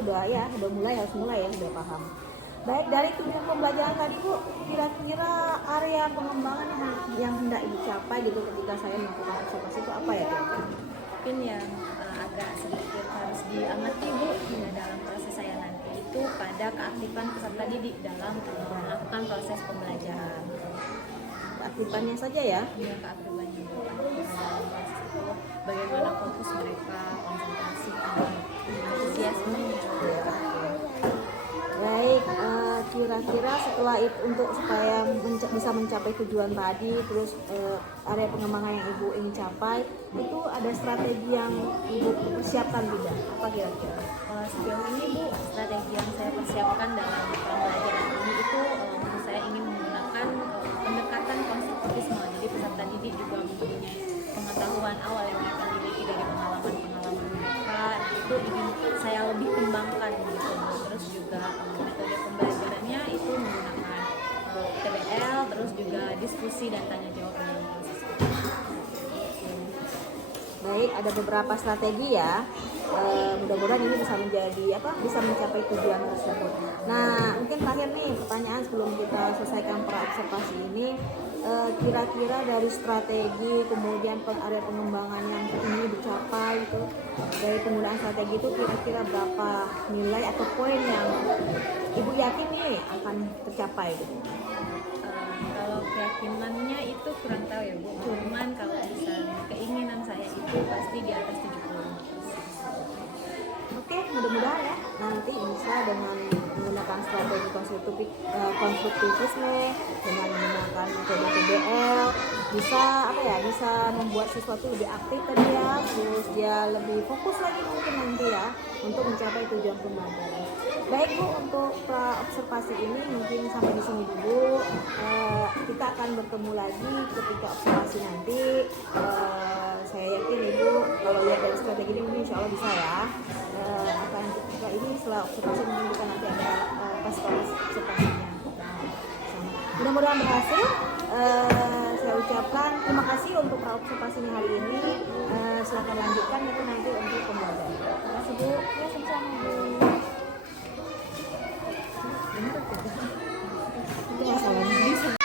udah mulai, harus mulai ya, udah paham. Baik, dari tujuan pembelajaran tadi Bu, kira-kira area pengembangan yang hendak Ibu capai gitu ketika saya melakukan observasi itu apa ya kira-kira? Mungkin yang agak sedikit harus diamati Bu dalam proses saya nanti itu pada keaktifan peserta didik dalam melakukan proses pembelajaran. Keaktifannya saja ya? Iya, keaktifannya Bu. Dalam proses itu bagaimana fokus mereka, konsentrasi, antusiasme. Baik, kira-kira setelah itu untuk supaya bisa mencapai tujuan tadi, terus area pengembangan yang Ibu ingin capai, itu ada strategi yang Ibu persiapkan tidak? Apa kira-kira? Sejauh ini Bu, strategi yang saya persiapkan dalam pembelajaran ini itu saya ingin menggunakan pendekatan konstruktivisme. Jadi peserta didik juga mempunyai pengetahuan awal yang mereka miliki dari pengalaman-pengalaman mereka. Itu ingin saya lebih kembangkan gitu. Terus juga metode pembelajarannya itu menggunakan TBL, terus juga diskusi dan tanya jawab dalam proses itu. Baik, ada beberapa strategi ya. Mudah-mudahan ini bisa mencapai tujuan tersebut. Nah, mungkin terakhir nih pertanyaan sebelum kita selesaikan pra-observasi ini, kira-kira dari strategi kemudian area pengembangan yang ini dicapai itu, dari penggunaan strategi itu kira-kira berapa nilai atau poin yang Ibu yakin nih akan tercapai gitu? Kalau keyakinannya itu kurang tahu ya Bu, cuman kalau misalnya keinginan saya itu pasti di atas 70%. Oke, mudah-mudahan ya nanti bisa dengan menggunakan strategi konstruktivisme, dengan menggunakan metode TBL, bisa membuat sesuatu lebih aktif tadi ya, terus dia lebih fokus lagi mungkin nanti ya untuk mencapai tujuan pembelajaran. Baik Bu, untuk pra observasi ini mungkin sampai di sini dulu. Kita akan bertemu lagi ketika observasi nanti. Saya yakin Ibu kalau lihat dari strategi ini mungkin insya Allah bisa ya. Akan ketika ini setelah observasi mungkin kita nanti ada pas observasinya. Mudah-mudahan berhasil. Saya ucapkan terima kasih untuk pra observasinya hari ini. Silakan lanjutkan itu nanti untuk pembelajaran. Terima kasih Bu. Ya, sama-sama Bu. Itu masalahnya.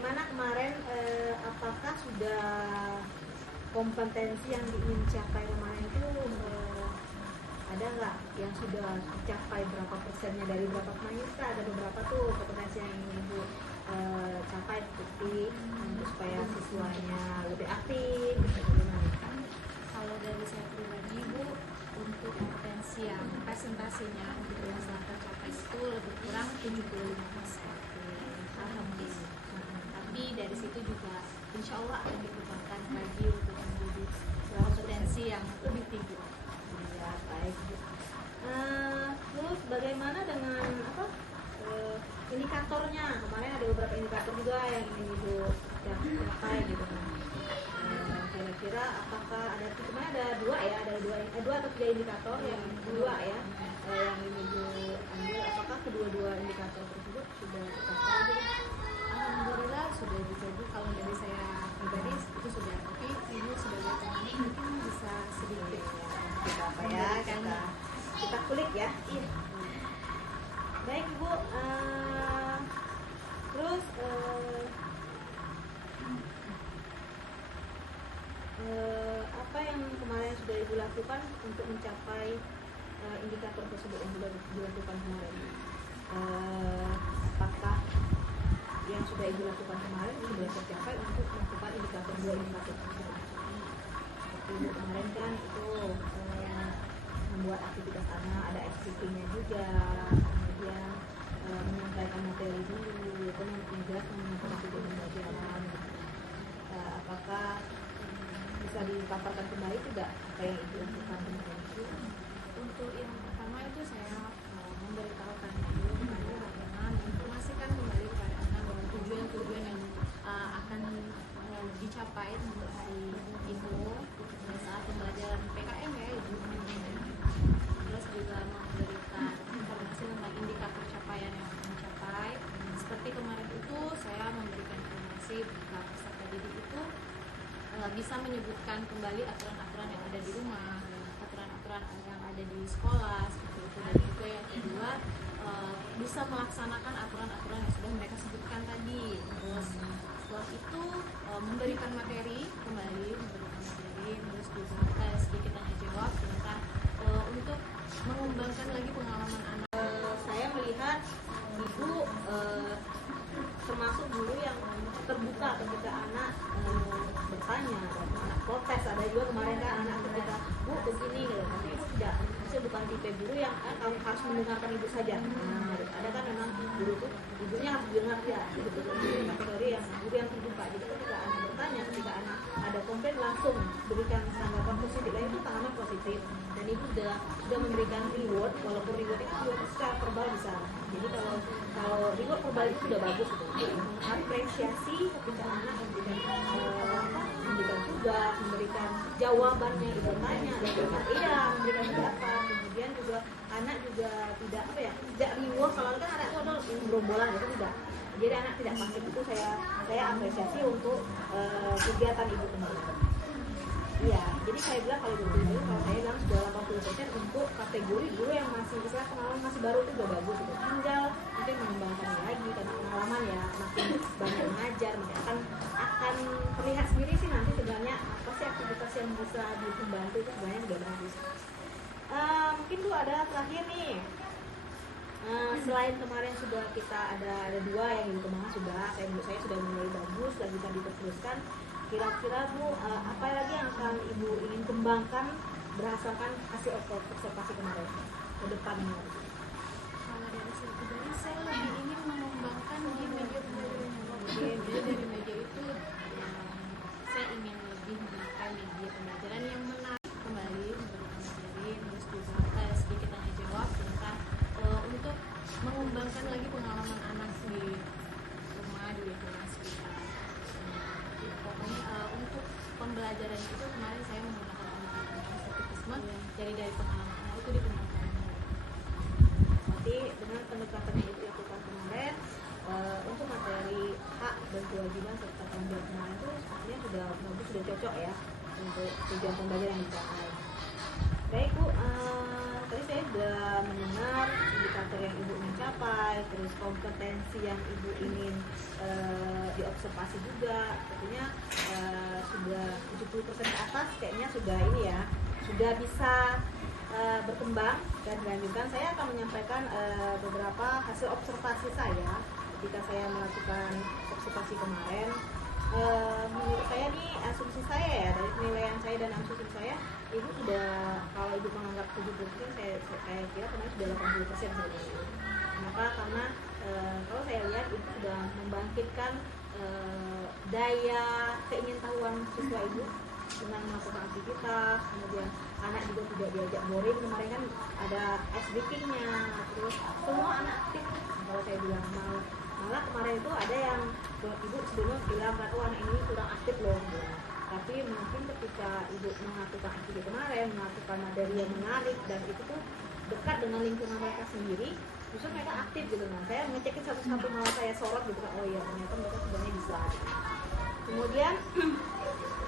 bagaimana kemarin, apakah sudah kompetensi yang ingin capai kemarin itu ada nggak yang sudah dicapai berapa persennya, dari berapa kemarin? Ada beberapa tuh kompetensi yang ingin Ibu capai seperti untuk supaya siswanya lebih aktif gitu, bagaimana? Kalau dari saya pribadi Bu, untuk kompetensi yang presentasinya untuk yang tercapai itu lebih kurang 75%. Alhamdulillah. Tapi dari situ juga insya Allah akan dikembangkan lagi untuk menjadi kompetensi yang lebih tinggi. Ya, baik Bu. Terus bagaimana dengan indikatornya? Kemarin ada beberapa indikator juga yang ingin Ibu capai gitu kan. Kira-kira apakah ada, kemarin ada dua atau tiga indikator, yang kedua ya yang ingin Ibu ambil, apakah kedua-dua indikator tersebut sudah tercapai gitu? Alhamdulillah sudah juga Bu. Kalau dari saya pribadi itu sudah, tapi Ibu sebagai penyanyi mungkin bisa sedikit Kita apa ya, kita kulik ya. Iya. Baik Ibu, terus apa yang kemarin sudah Ibu lakukan untuk mencapai indikator tersebut yang sudah dilakukan kemarin? Apakah yang sudah Ibu lakukan kemarin sudah tercapai untuk melakukan indikator tersebut? Seperti Ibu kemarin kan itu membuat aktivitas anak, ada SPP-nya juga, kemudian menyampaikan materi dulu, kemudian menyampaikan tujuan pembelajaran. Apakah bisa dipaparkan kembali tidak apa yang Ibu lakukan kemarin itu? Untuk yang pertama itu saya memberitahukan dulu kepada anak, menginformasikan kembali kepada anak bahwa tujuan-tujuan yang akan dicapai untuk hari itu saat pembelajaran PKM ya Ibu. Terus juga memberikan informasi tentang indikator capaian yang akan dicapai. Seperti kemarin itu saya memberikan informasi bahwa peserta didik itu bisa menyebutkan kembali aturan-aturan yang ada di rumah, aturan-aturan yang ada di sekolah seperti itu. Dan juga yang kedua, bisa melaksanakan aturan-aturan yang sudah mereka sebutkan tadi. Terus setelah itu memberikan materi kembali, terus juga sedikit tanya jawab tentang untuk mengembangkan lagi pengalaman anak. Saya melihat Ibu termasuk guru yang terbuka ketika anak bertanya, anak protes. Ada juga kemarin kan anak ketika Bu begini gitu, tapi Ibu tidak, saya bukan tipe guru yang kamu harus mendengarkan Ibu saja. Ada kan memang guru tuh ibunya harus dengar ya, gitu. Kategori yang guru yang terbuka. Jadi ketika anak bertanya, ketika anak ada komplain langsung berikan tanggapan positif, itu tanggapan positif. Dan Ibu sudah memberikan reward, walaupun reward itu juga secara verbal bisa. Jadi kalau reward verbal itu sudah bagus gitu. Apresiasi ketika anak memberikan tugas, memberikan jawabannya, Ibu tanya dan juga iya memberikan pendapat. Kemudian juga anak juga tidak tidak reward. Kalau kan anak itu ada gerombolan itu tidak. Jadi anak tidak pasif, itu saya apresiasi untuk kegiatan Ibu kemarin. Iya, jadi saya bilang kalau saya bilang sudah 80% untuk kategori guru yang masih pengalaman masih baru itu sudah bagus gitu. Tinggal mungkin mengembangkan lagi karena pengalaman ya, makin banyak mengajar, akan terlihat sendiri sih nanti sebenarnya apa sih aktivitas yang bisa dibantu itu sebenarnya sudah bagus. Mungkin tuh ada terakhir nih. Selain kemarin sudah kita ada dua yang Ibu kembangkan menurut saya sudah mulai bagus, lagi bisa diteruskan. Kira-kira Bu, apa lagi yang akan Ibu ingin kembangkan berdasarkan hasil observasi kemarin ke depannya? Kalau dari saya pribadi, saya lebih ingin mengembangkan di media pembelajaran yang bagus. Jadi dari media itu saya ingin lebih memakai media pembelajaran yang menarik kembali, memberikan materi, terus juga sedikit tanya jawab tentang untuk mengembangkan lagi pengalaman anak di rumah, di lingkungan sekitar. Pokoknya untuk pembelajaran itu kemarin saya menggunakan pendekatan konstruktivisme, jadi dari pengalaman anak itu dikembangkan. Berarti dengan pendekatan yang Ibu lakukan kemarin untuk materi hak dan kewajiban serta tanggung jawab kemarin itu sepertinya sudah bagus, sudah cocok ya untuk tujuan pembelajaran yang dicapai. Baik Bu, tadi saya sudah mendengar indikator yang Ibu mencapai, terus kompetensi yang ibu ingin diobservasi juga, tentunya sudah 70% ke atas kayaknya sudah ini ya, sudah bisa berkembang dan dilanjutkan. Saya akan menyampaikan beberapa hasil observasi saya ketika saya melakukan observasi kemarin. Menurut saya nih, asumsi saya ya, dari penilaian saya dan asumsi saya, ibu sudah, kalau ibu menganggap 70%, saya kira kemarin sudah 80% saja. Kenapa? Karena kalau saya lihat itu sudah membangkitkan daya keingintahuan siswa ibu dengan melakukan aktivitas, kemudian anak juga tidak diajak boring. Kemarin kan ada ice breaking-nya, terus semua anak aktif. Kalau saya bilang malah kemarin itu ada yang ibu sebelumnya bilang kan, oh anak ini kurang aktif loh. Tapi mungkin ketika ibu melakukan aktivitas kemarin, melakukan materi yang menarik dan itu tuh dekat dengan lingkungan mereka sendiri, justru mereka aktif gitu. Nah, saya ngecekin satu-satu, malah saya sorot gitu kan, oh iya ternyata mereka sebenarnya bisa. Kemudian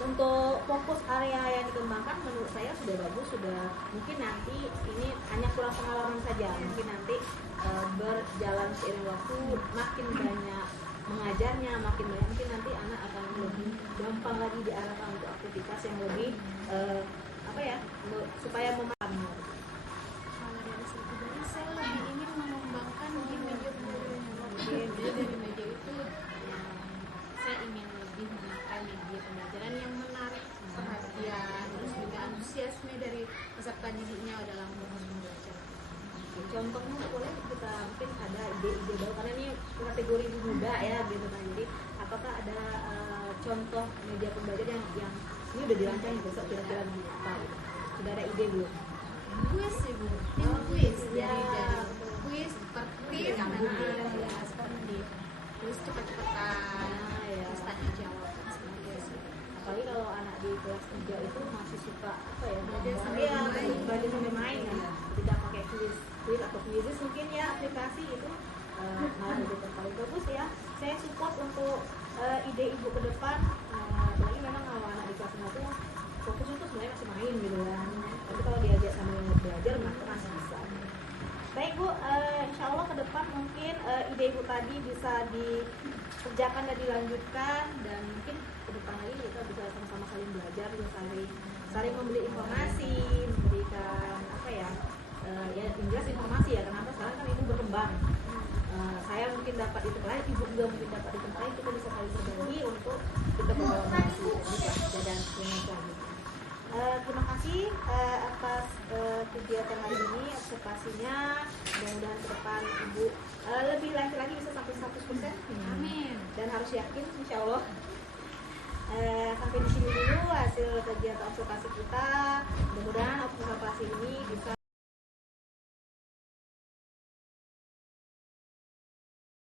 untuk fokus area yang dikembangkan menurut saya sudah bagus, sudah mungkin nanti ini hanya kurang pengalaman saja, mungkin nanti berjalan seiring waktu makin banyak mengajarnya, makin banyak mungkin nanti anak akan lebih gampang lagi diarahkan untuk aktivitas yang lebih supaya memahami. Kalau dari saya pribadi, saya lebih ingin mengembangkan di media pembelajaran. Jadi dari media itu saya ingin lebih menggunakan media pembelajaran yang menarik perhatian, terus juga antusiasme dari peserta didiknya dalam proses belajar. Contohnya boleh kita mungkin ada ide-ide baru karena ini kategori muda ya gitu kan. Jadi apakah ada contoh media pembelajaran yang ini udah dirancang besok kira-kira di apa? Sudah ada ide belum? Kuis ibu, kuis Ya. dari kuis tertib seperti kuis cepet-cepetan, terus tanya jawab dan sebagainya. Apalagi kalau anak di kelas 3 itu masih suka apa ya? Belajar sambil Iya, main. belajar sambil main kan. Ketika pakai kuis atau quizzes mungkin ya aplikasi itu malah lebih tertarik. Bagus ya. Saya support untuk ide ibu ke depan. Apalagi memang kalau anak di kelas 5 itu fokusnya tuh sebenarnya masih main gitu kan. Tapi kalau diajak sambil belajar masih bisa. Baik Bu, insya Allah ke depan mungkin ide ibu tadi bisa dikerjakan dan dilanjutkan, dan mungkin ke depan lagi kita bisa sama-sama saling belajar, bisa saling memberi informasi, memberikan ya jelas informasi ya. Kenapa sekarang kan ibu berkembang, saya mungkin dapat di tempat lain, ibu juga mungkin dapat di tempat lain, kita bisa saling berbagi untuk kita berkolaborasi dan selanjutnya. Terima kasih atas kegiatan hari ini, observasinya. Mudah-mudahan ke depan ibu lebih lagi bisa sampai 100%. Amin. Dan harus yakin, insya Allah. Sampai di sini dulu hasil kegiatan observasi kita.